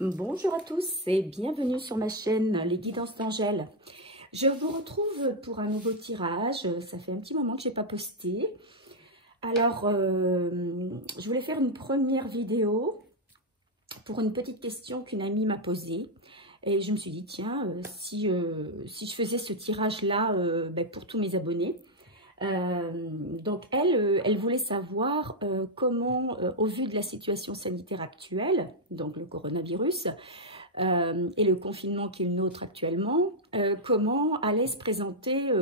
Bonjour à tous et bienvenue sur ma chaîne Les Guidances d'Angèle. Je vous retrouve pour un nouveau tirage. Ça fait un petit moment que je n'ai pas posté. Alors, je voulais faire une première vidéo pour une petite question qu'une amie m'a posée. Et je me suis dit, tiens, si je faisais ce tirage-là pour tous mes abonnés. Donc, elle voulait savoir comment, au vu de la situation sanitaire actuelle, donc le coronavirus, et le confinement qui est le nôtre actuellement, comment allait se présenter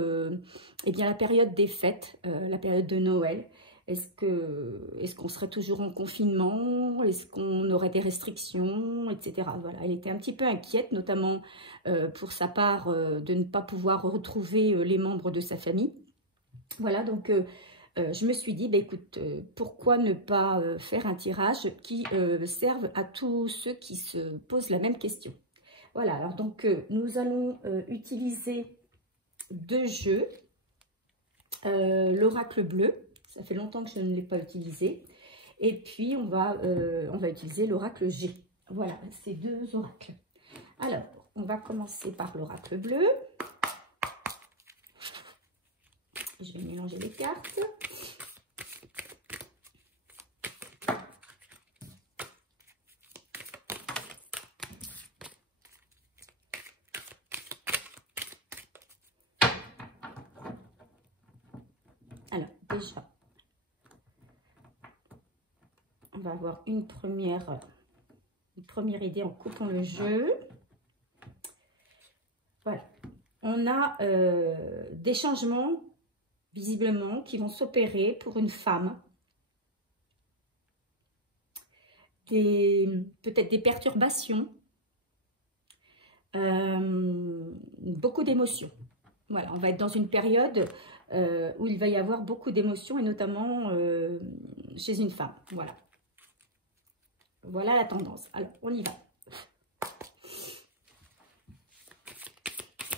la période des fêtes, la période de Noël. Est-ce qu'on serait toujours en confinement? Est-ce qu'on aurait des restrictions, etc. Voilà, elle était un petit peu inquiète, notamment pour sa part, de ne pas pouvoir retrouver les membres de sa famille. Voilà, donc je me suis dit, écoute, pourquoi ne pas faire un tirage qui serve à tous ceux qui se posent la même question. Voilà, alors donc nous allons utiliser deux jeux. L'oracle bleu, ça fait longtemps que je ne l'ai pas utilisé. Et puis on va utiliser l'oracle G. Voilà, ces deux oracles. Alors, on va commencer par l'oracle bleu. Je vais mélanger les cartes. Alors, déjà, on va avoir une première idée en coupant le jeu. Voilà. On a des changements visiblement qui vont s'opérer pour une femme, peut-être des perturbations, beaucoup d'émotions. Voilà, on va être dans une période où il va y avoir beaucoup d'émotions et notamment chez une femme. Voilà. Voilà la tendance. Alors, on y va.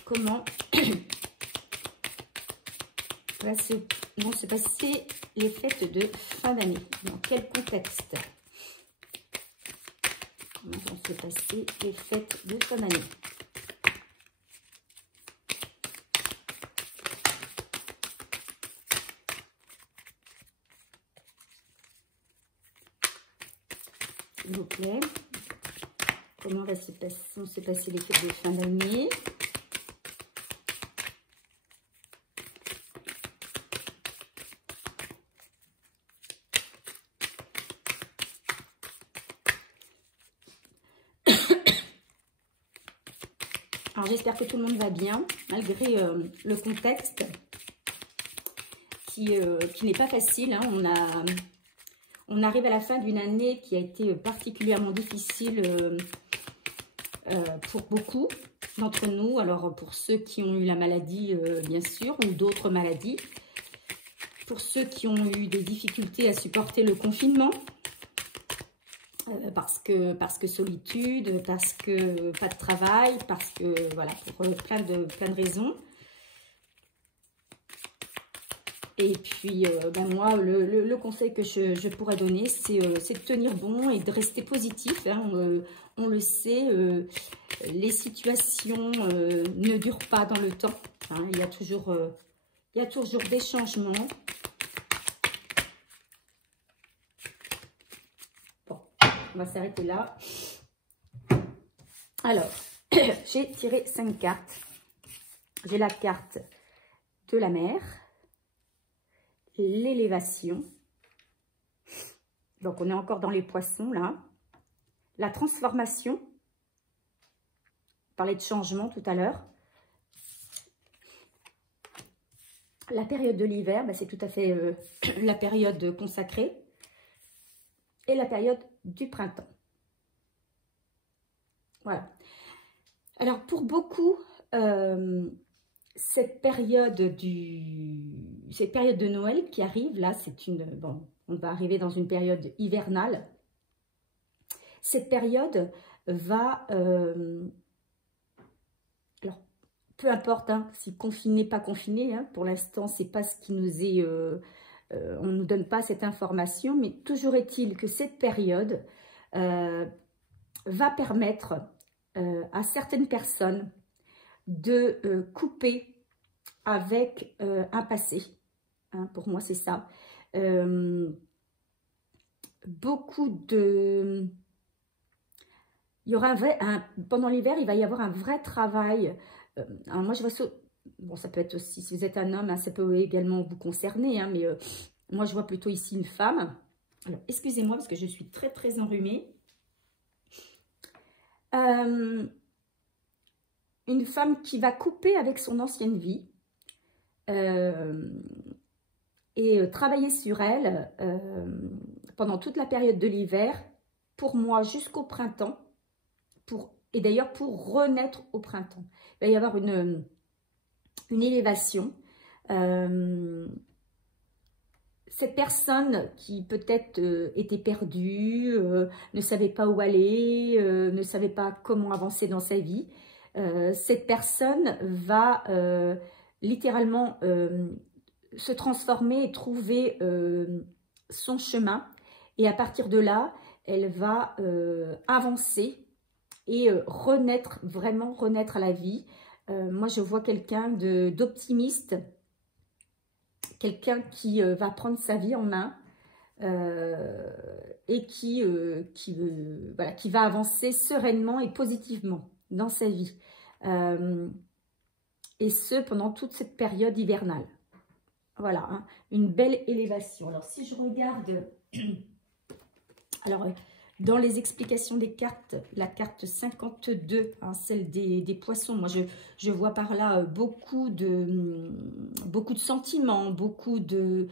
Comment vont se passer les fêtes de fin d'année? Dans quel contexte comment vont se passer les fêtes de fin d'année? S'il vous plaît, comment vont se passer les fêtes de fin d'année? Alors, j'espère que tout le monde va bien, malgré le contexte qui n'est pas facile. Hein. On arrive à la fin d'une année qui a été particulièrement difficile pour beaucoup d'entre nous. Alors, pour ceux qui ont eu la maladie, bien sûr, ou d'autres maladies. Pour ceux qui ont eu des difficultés à supporter le confinement. Parce que solitude, parce que pas de travail, parce que voilà, pour plein de raisons. Et puis moi, le conseil que je pourrais donner, c'est de tenir bon et de rester positif. Hein. On le sait, les situations ne durent pas dans le temps. Hein. Il y a toujours des changements. On va s'arrêter là. Alors, j'ai tiré 5 cartes. J'ai la carte de la mer, l'élévation. Donc, on est encore dans les poissons, là. La transformation. On parlait de changement tout à l'heure. La période de l'hiver, c'est tout à fait la période consacrée. Et la période du printemps. Voilà. Alors, pour beaucoup, cette période de Noël qui arrive, là, on va arriver dans une période hivernale. Cette période va, alors, peu importe, hein, si confiné, pas confiné, hein, pour l'instant, c'est pas ce qui nous est... on ne nous donne pas cette information, mais toujours est-il que cette période va permettre à certaines personnes de couper avec un passé. Hein, pour moi, c'est ça. Beaucoup de... Il y aura pendant l'hiver, il va y avoir un vrai travail. Alors moi, je vois ça... Bon, ça peut être aussi, si vous êtes un homme, hein, ça peut également vous concerner, hein, mais moi, je vois plutôt ici une femme. Alors, excusez-moi, parce que je suis très, très enrhumée. Une femme qui va couper avec son ancienne vie et travailler sur elle pendant toute la période de l'hiver, pour moi, jusqu'au printemps, et d'ailleurs pour renaître au printemps. Il va y avoir une élévation. Cette personne qui peut-être était perdue, ne savait pas où aller, ne savait pas comment avancer dans sa vie, cette personne va littéralement se transformer et trouver son chemin. Et à partir de là, elle va avancer et renaître, vraiment renaître à la vie. Moi, je vois quelqu'un d'optimiste, quelqu'un qui va prendre sa vie en main et qui va avancer sereinement et positivement dans sa vie. Et ce, pendant toute cette période hivernale. Voilà, hein, une belle élévation. Alors, si je regarde... Alors, dans les explications des cartes, la carte 52, hein, celle des poissons, moi je vois par là beaucoup de sentiments, beaucoup de,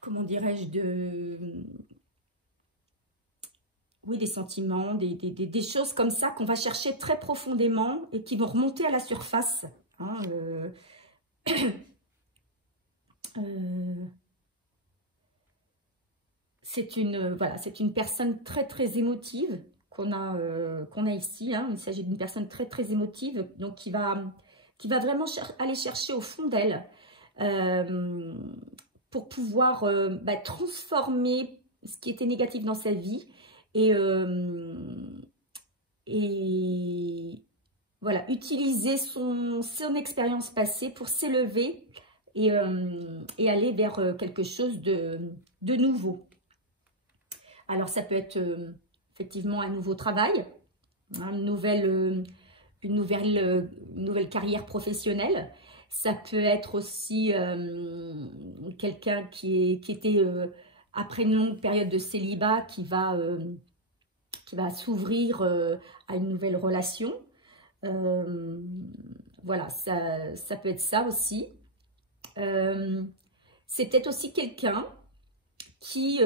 comment dirais-je, oui, des sentiments, des choses comme ça qu'on va chercher très profondément et qui vont remonter à la surface. Hein, c'est une personne très très émotive qu'on a ici. Hein. Il s'agit d'une personne très très émotive, donc qui va vraiment aller chercher au fond d'elle pour pouvoir transformer ce qui était négatif dans sa vie et voilà, utiliser son expérience passée pour s'élever et aller vers quelque chose de nouveau. Alors, ça peut être effectivement un nouveau travail, hein, une nouvelle carrière professionnelle. Ça peut être aussi quelqu'un qui était, après une longue période de célibat, qui va s'ouvrir à une nouvelle relation. Voilà, ça peut être ça aussi. C'est peut-être aussi quelqu'un qui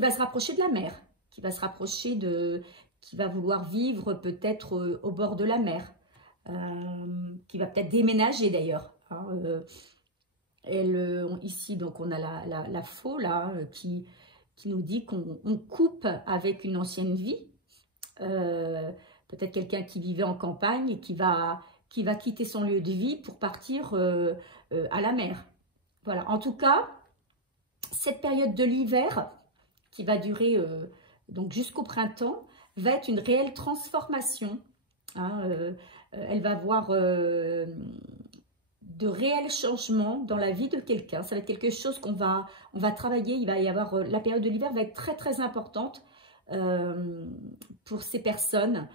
va se rapprocher de la mer, qui va vouloir vivre peut-être au bord de la mer, qui va peut-être déménager d'ailleurs. Hein, ici, donc, on a la faux là, qui nous dit qu'on coupe avec une ancienne vie. Peut-être quelqu'un qui vivait en campagne et qui va quitter son lieu de vie pour partir à la mer. Voilà, en tout cas, cette période de l'hiver, qui va durer donc jusqu'au printemps, va être une réelle transformation. Hein, elle va avoir de réels changements dans la vie de quelqu'un. Ça va être quelque chose on va travailler. Il va y avoir la période de l'hiver va être très très importante pour ces personnes.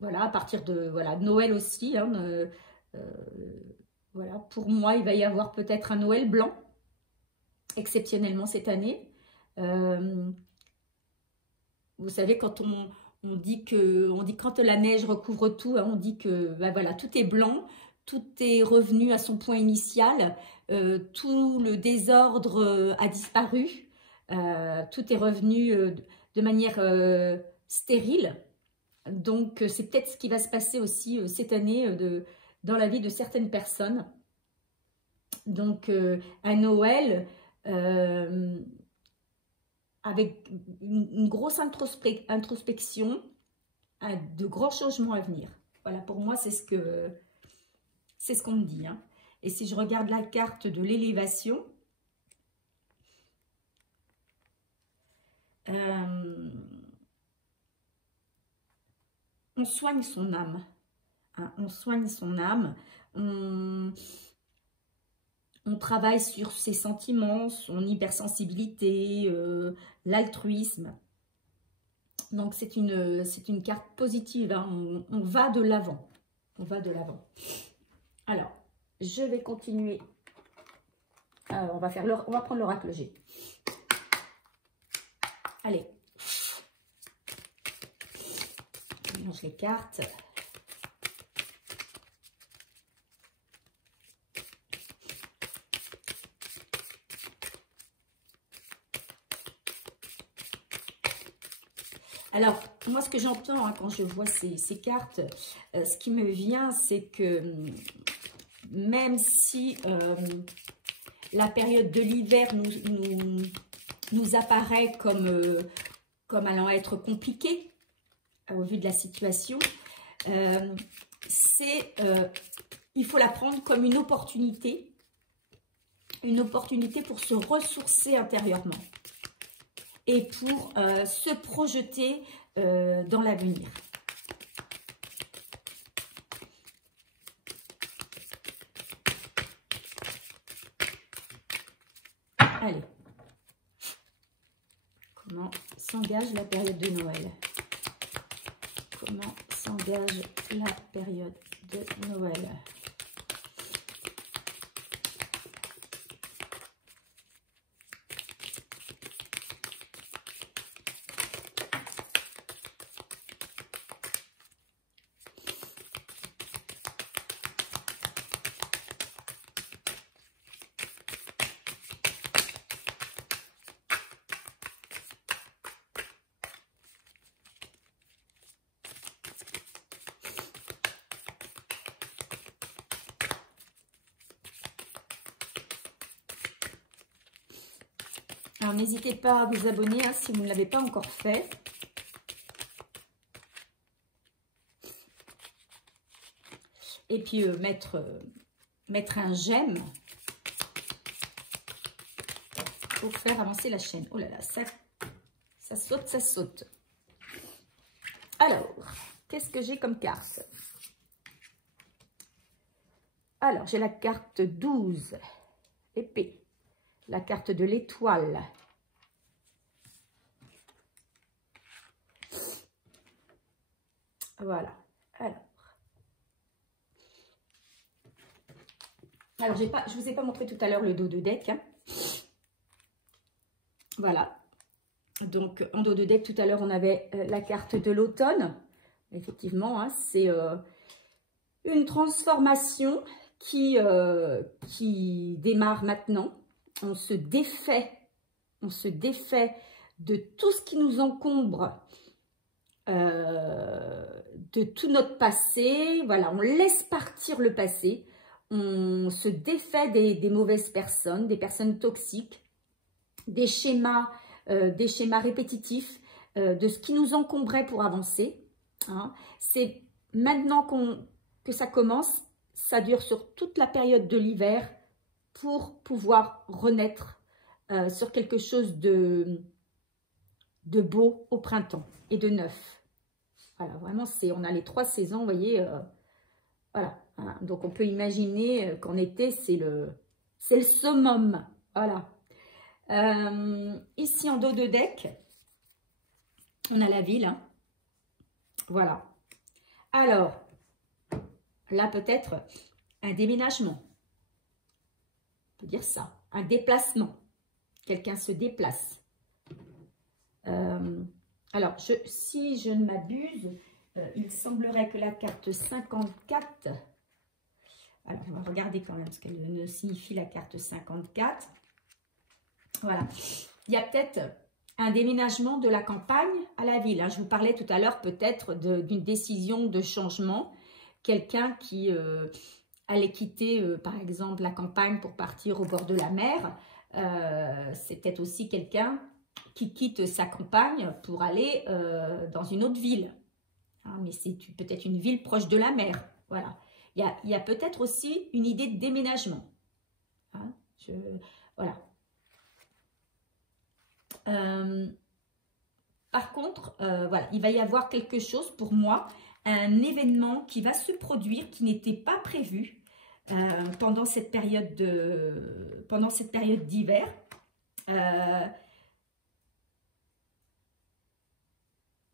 Voilà, à partir de Noël aussi. Hein, voilà, pour moi, il va y avoir peut-être un Noël blanc. Exceptionnellement cette année. Vous savez, quand on dit quand la neige recouvre tout, hein, on dit que voilà, tout est blanc, tout est revenu à son point initial, tout le désordre a disparu, tout est revenu de manière stérile. Donc c'est peut-être ce qui va se passer aussi cette année dans la vie de certaines personnes. Donc à Noël, avec une grosse introspection, de grands changements à venir. Voilà, pour moi, c'est ce qu'on me dit. Hein. Et si je regarde la carte de l'élévation, On soigne son âme. Hein, on soigne son âme. On travaille sur ses sentiments, son hypersensibilité, l'altruisme. Donc, c'est une carte positive. Hein. On va de l'avant. On va de l'avant. Alors, je vais continuer. On va prendre l'oracle G. Allez. Je mélange les cartes. Alors, moi, ce que j'entends quand je vois ces cartes, ce qui me vient, c'est que même si la période de l'hiver nous apparaît comme allant être compliquée au vu de la situation, il faut la prendre comme une opportunité pour se ressourcer intérieurement et pour se projeter dans l'avenir. Allez. Comment s'engage la période de Noël? Comment s'engage la période de Noël? Alors, n'hésitez pas à vous abonner hein, si vous ne l'avez pas encore fait. Et puis, mettre un j'aime pour faire avancer la chaîne. Oh là là, ça saute, ça saute. Alors, qu'est-ce que j'ai comme carte? Alors, j'ai la carte 12, épée. La carte de l'étoile. Voilà. Alors je ne vous ai pas montré tout à l'heure le dos de deck. Hein. Voilà. Donc, en dos de deck, tout à l'heure, on avait la carte de l'automne. Effectivement, hein, c'est une transformation qui démarre maintenant. On se défait de tout ce qui nous encombre, de tout notre passé. Voilà, on laisse partir le passé. On se défait des mauvaises personnes, des personnes toxiques, des schémas répétitifs, de ce qui nous encombrait pour avancer. Hein. C'est maintenant que ça commence, ça dure sur toute la période de l'hiver, pour pouvoir renaître sur quelque chose de beau au printemps et de neuf. Voilà, vraiment, on a les 3 saisons, vous voyez. Voilà, hein, donc on peut imaginer qu'en été, c'est le summum. Voilà. Ici, en dos de deck, on a la ville. Hein. Voilà. Alors, là, peut-être un déménagement. Dire ça, un déplacement, quelqu'un se déplace. Alors, si je ne m'abuse, il semblerait que la carte 54, alors on va regarder quand même ce qu'elle signifie la carte 54. Voilà, il y a peut-être un déménagement de la campagne à la ville. Hein. Je vous parlais tout à l'heure peut-être d'une décision de changement, quelqu'un qui allait quitter, par exemple, la campagne pour partir au bord de la mer. C'est peut-être aussi quelqu'un qui quitte sa campagne pour aller dans une autre ville. Hein, mais c'est peut-être une ville proche de la mer. Voilà. Il y a peut-être aussi une idée de déménagement. Hein, voilà. Par contre, voilà, il va y avoir quelque chose pour moi, un événement qui va se produire, qui n'était pas prévu pendant cette période d'hiver.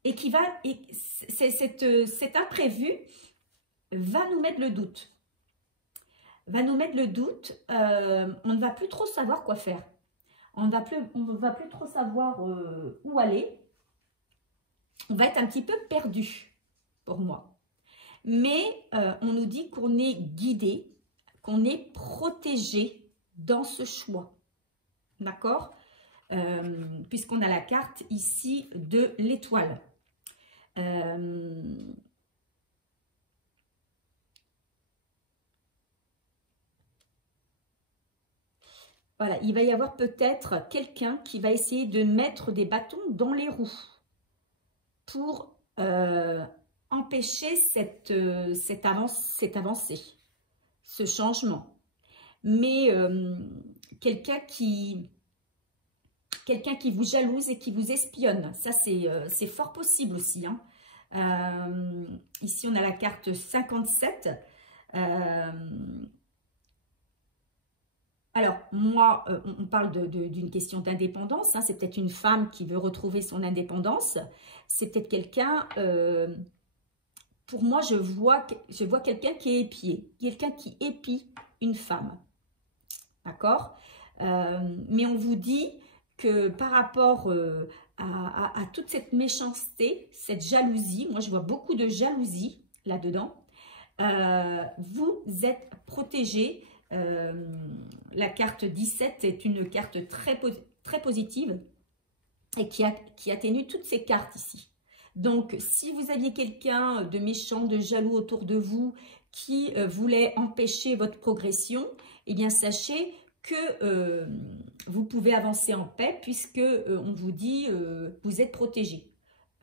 Et qui va, cet imprévu va nous mettre le doute. On ne va plus trop savoir quoi faire. On ne va plus trop savoir où aller. On va être un petit peu perdu, pour moi. Mais on nous dit qu'on est guidé, qu'on est protégé dans ce choix. D'accord? Puisqu'on a la carte ici de l'étoile. Voilà, il va y avoir peut-être quelqu'un qui va essayer de mettre des bâtons dans les roues pour empêcher cette avancée, ce changement. Mais quelqu'un qui vous jalouse et qui vous espionne, ça c'est fort possible aussi. Hein. Ici, on a la carte 57. Alors, moi, on parle d'une question d'indépendance. Hein. C'est peut-être une femme qui veut retrouver son indépendance. C'est peut-être quelqu'un... pour moi, je vois quelqu'un qui est épié. Quelqu'un qui épie une femme. D'accord? Mais on vous dit que par rapport à toute cette méchanceté, cette jalousie, moi je vois beaucoup de jalousie là-dedans, vous êtes protégé. La carte 17 est une carte très positive et qui atténue toutes ces cartes ici. Donc, si vous aviez quelqu'un de méchant, de jaloux autour de vous qui voulait empêcher votre progression, eh bien, sachez que vous pouvez avancer en paix puisque on vous dit vous êtes protégé.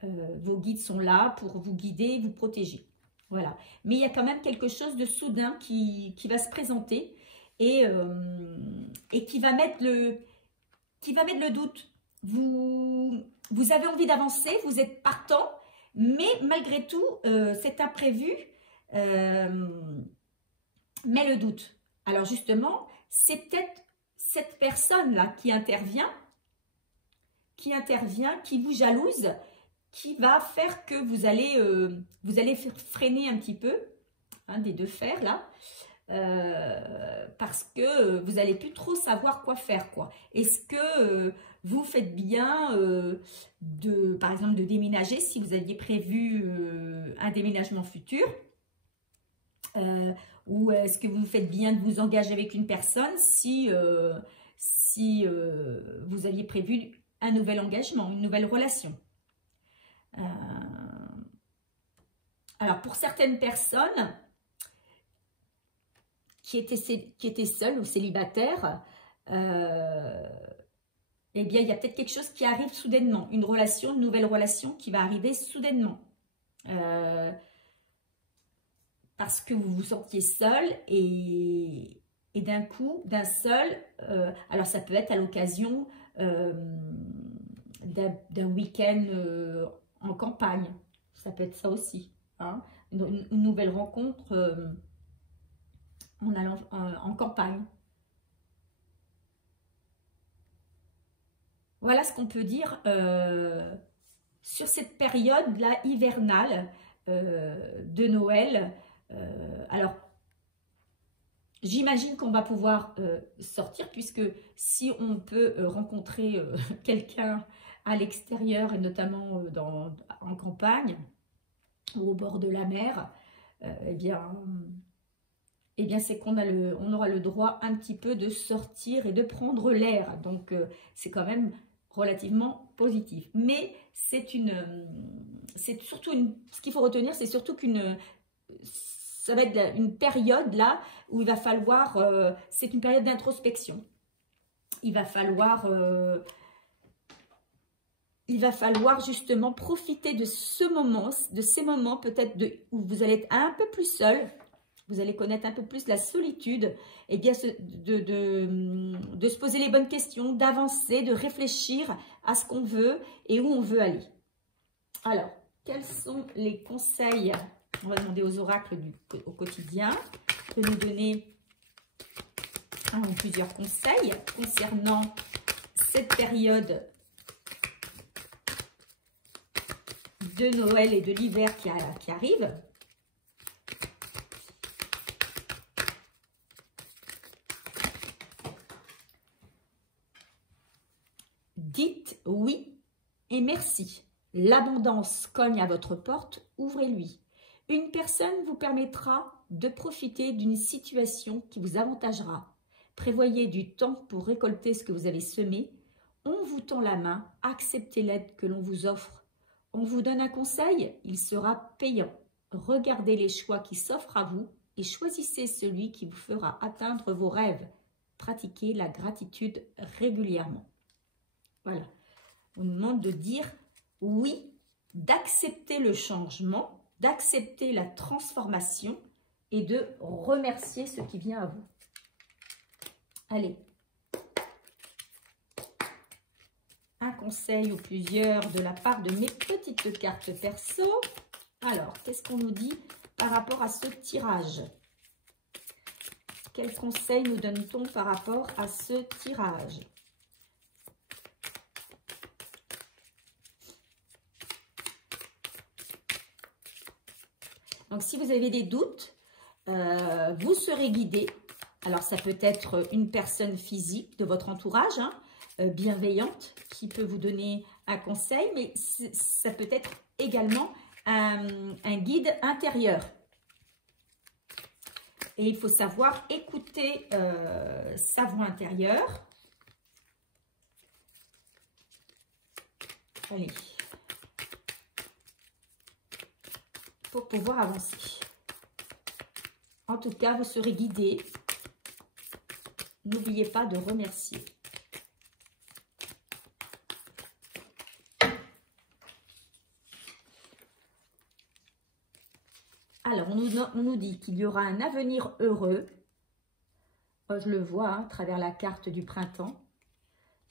Vos guides sont là pour vous guider, vous protéger. Voilà. Mais il y a quand même quelque chose de soudain qui va se présenter et qui va mettre le doute. Vous avez envie d'avancer, vous êtes partant, mais malgré tout, cet imprévu met le doute. Alors justement, c'est peut-être cette personne-là qui intervient, qui vous jalouse, qui va faire que vous allez freiner un petit peu, hein, des deux fers là, parce que vous n'allez plus trop savoir quoi faire, quoi. Est-ce que vous faites bien par exemple, de déménager si vous aviez prévu un déménagement futur, ou est-ce que vous faites bien de vous engager avec une personne si vous aviez prévu un nouvel engagement, une nouvelle relation. Alors, pour certaines personnes qui étaient seules ou célibataires, eh bien, il y a peut-être quelque chose qui arrive soudainement, une nouvelle relation qui va arriver soudainement. Parce que vous vous sentiez seul et d'un coup, d'un seul, alors ça peut être à l'occasion d'un week-end en campagne, ça peut être ça aussi, hein, une nouvelle rencontre en allant en campagne. Voilà ce qu'on peut dire sur cette période-là hivernale de Noël. Alors, j'imagine qu'on va pouvoir sortir, puisque si on peut rencontrer quelqu'un à l'extérieur, et notamment en campagne ou au bord de la mer, eh bien c'est qu'on aura le droit un petit peu de sortir et de prendre l'air. Donc, c'est quand même relativement positif. Mais c'est surtout ce qu'il faut retenir, c'est surtout ça va être une période là où il va falloir, c'est une période d'introspection. Il va falloir justement profiter de ces moments peut-être où vous allez être un peu plus seul, vous allez connaître un peu plus la solitude, et bien de se poser les bonnes questions, d'avancer, de réfléchir à ce qu'on veut et où on veut aller. Alors, quels sont les conseils? On va demander aux oracles au quotidien de nous donner un ou plusieurs conseils concernant cette période de Noël et de l'hiver qui arrive. Dites oui et merci. L'abondance cogne à votre porte, ouvrez-lui. Une personne vous permettra de profiter d'une situation qui vous avantagera. Prévoyez du temps pour récolter ce que vous avez semé. On vous tend la main, acceptez l'aide que l'on vous offre. On vous donne un conseil, il sera payant. Regardez les choix qui s'offrent à vous et choisissez celui qui vous fera atteindre vos rêves. Pratiquez la gratitude régulièrement. Voilà, on nous demande de dire oui, d'accepter le changement, d'accepter la transformation et de remercier ce qui vient à vous. Allez, un conseil ou plusieurs de la part de mes petites cartes perso. Alors, qu'est-ce qu'on nous dit par rapport à ce tirage? Quel conseil nous donne-t-on par rapport à ce tirage? Donc, si vous avez des doutes, vous serez guidé. Alors, ça peut être une personne physique de votre entourage, hein, bienveillante, qui peut vous donner un conseil, mais ça peut être également un guide intérieur. Et il faut savoir écouter sa voix intérieure. Allez. Pour pouvoir avancer. En tout cas, vous serez guidé. N'oubliez pas de remercier. Alors, on nous dit qu'il y aura un avenir heureux. Je le vois hein, à travers la carte du printemps.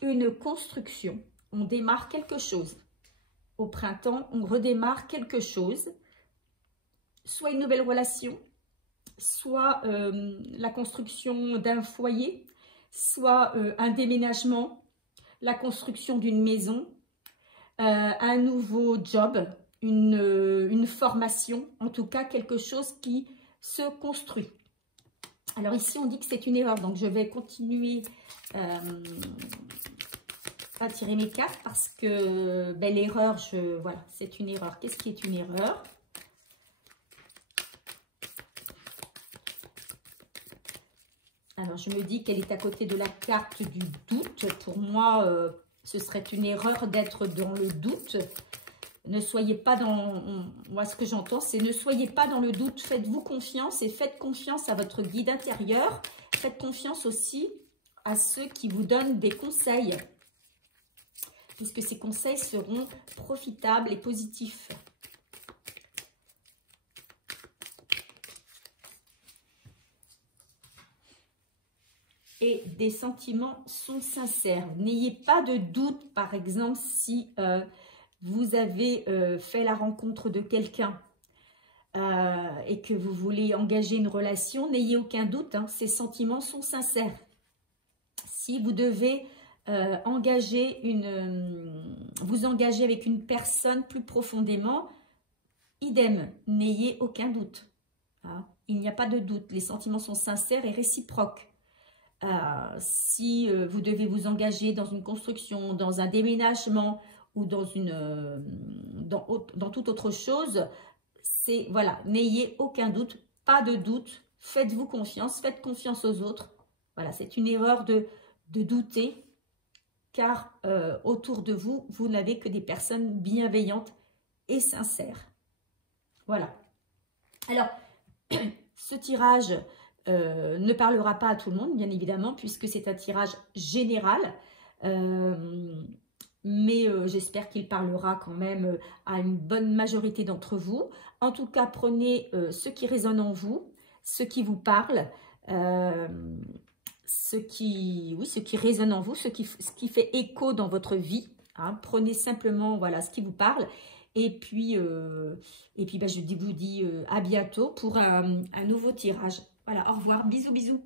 Une construction. On démarre quelque chose. Au printemps, on redémarre quelque chose. Soit une nouvelle relation, soit la construction d'un foyer, soit un déménagement, la construction d'une maison, un nouveau job, une formation, en tout cas quelque chose qui se construit. Alors ici on dit que c'est une erreur, donc je vais continuer à tirer mes cartes parce que ben, l'erreur, voilà, c'est une erreur. Qu'est-ce qui est une erreur ? Alors, je me dis qu'elle est à côté de la carte du doute. Pour moi, ce serait une erreur d'être dans le doute. Ne soyez pas dans... Moi, ce que j'entends, c'est ne soyez pas dans le doute. Faites-vous confiance et faites confiance à votre guide intérieur. Faites confiance aussi à ceux qui vous donnent des conseils. Puisque ces conseils seront profitables et positifs. Et des sentiments sont sincères. N'ayez pas de doute, par exemple, si vous avez fait la rencontre de quelqu'un et que vous voulez engager une relation, n'ayez aucun doute, hein, ces sentiments sont sincères. Si vous devez vous engager avec une personne plus profondément, idem, n'ayez aucun doute. Hein, il n'y a pas de doute, les sentiments sont sincères et réciproques. Si vous devez vous engager dans une construction, dans un déménagement ou dans toute autre chose, c'est voilà, n'ayez aucun doute, pas de doute, faites-vous confiance, faites confiance aux autres. Voilà, c'est une erreur de douter car autour de vous, vous n'avez que des personnes bienveillantes et sincères. Voilà. Alors, ce tirage ne parlera pas à tout le monde, bien évidemment, puisque c'est un tirage général. Mais j'espère qu'il parlera quand même à une bonne majorité d'entre vous. En tout cas, prenez ce qui résonne en vous, ce qui vous parle, ce qui résonne en vous, ce qui fait écho dans votre vie Hein. Prenez simplement voilà, ce qui vous parle. Et puis je vous dis à bientôt pour un nouveau tirage. Voilà, au revoir, bisous, bisous.